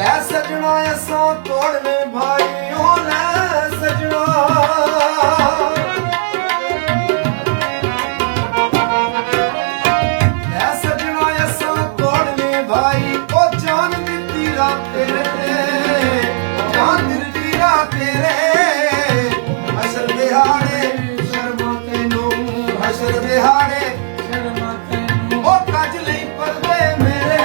ਲੈ ਸਜਣਾ ਅਸਾਂ ਤੋੜਨੇ ਭਾਈ ਓ ਲੈ ਸਜਣਾ ਲੈ ਸਜਣਾ ਅਸਾਂ ਤੋੜਨੇ ਭਾਈ ਓ ਜਾਨ ਦਿੱਤੀ ਰਾਤ ਤੇਰੇ ਜਾਨ ਦਿੱਤੀ ਰਾਤ ਤੇਰੇ ਹਸ਼ਰ ਦਿਹਾੜੇ ਸ਼ਰਮਾ ਤੈਨੂੰ ਹਸ਼ਰ ਦਿਹਾੜੇ ਸ਼ਰਮਾ ਤੈਨੂੰ ਓ ਕੱਜ ਲਈ ਪਰਦੇ ਮੇਰੇ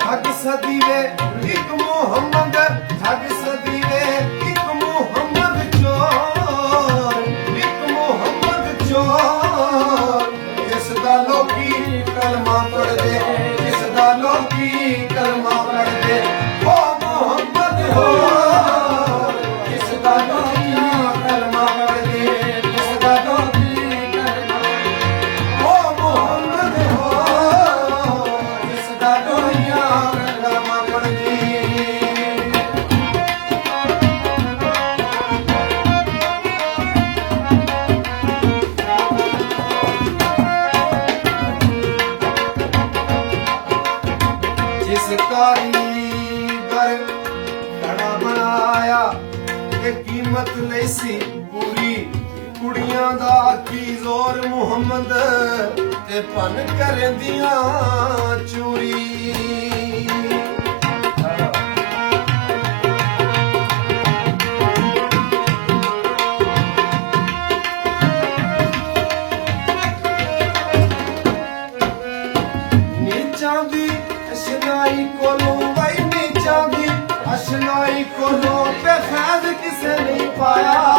ਠੱਗ ਸਦੀ ਵੇ ਇੱਕ ਮੁਹੰਮਦ ਠੱਗ ਸਦੀ ਵੇ ਇੱਕ ਮੁਹੰਮਦ ਚੋਰ ਇੱਕ ਮੁਹੰਮਦ ਚੋਰ ਜਿਸ ਦਾ ਲੋਕੀ ਕਲਮਾ ਪੜ੍ਹਦੇ ਜਿਸ ਦਾ ਲੋਕੀ ਕਲਮਾ ਪੜ੍ਹਦੇ ਉਹ ਮੁਹੰਮਦ ਹੋ ਜਿਸ ਦਾ ਲੋਕੀ ਕਲਮਾ ਪੜ੍ਹਦੇ ਜਿਸ ਦਾ ਲੋਕੀ ਕਲਮਾ ਉਹ ਮੁਹੰਮਦ ਹੋ ਜਿਸ ਦਾ ਲੋਕੀ ਜਿਸ ਕਾਰੀਗਰ ਘੜਾ ਬਣਾਇਆ ਇਹ ਕੀਮਤ ਲਈ ਸੀ ਪੂਰੀ ਕੁੜੀਆਂ ਦਾ ਕੀ ਜ਼ੋਰ ਮੁਹੰਮਦ ਤੇ ਭੰਨ ਕਰਦੀਆਂ ਚੂਰੀ ਨੀਚਾਂ ਦੀ ਅਸ਼ਨਾਈ ਕੋਲੋਂ ਵਈ ਨੀਚਾਂ ਦੀ ਅਸ਼ਨਾਈ ਕੋਲੋਂ ਬੇਖੈਜ਼ ਕਿਸੇ ਨਹੀਂ ਪਾਇਆ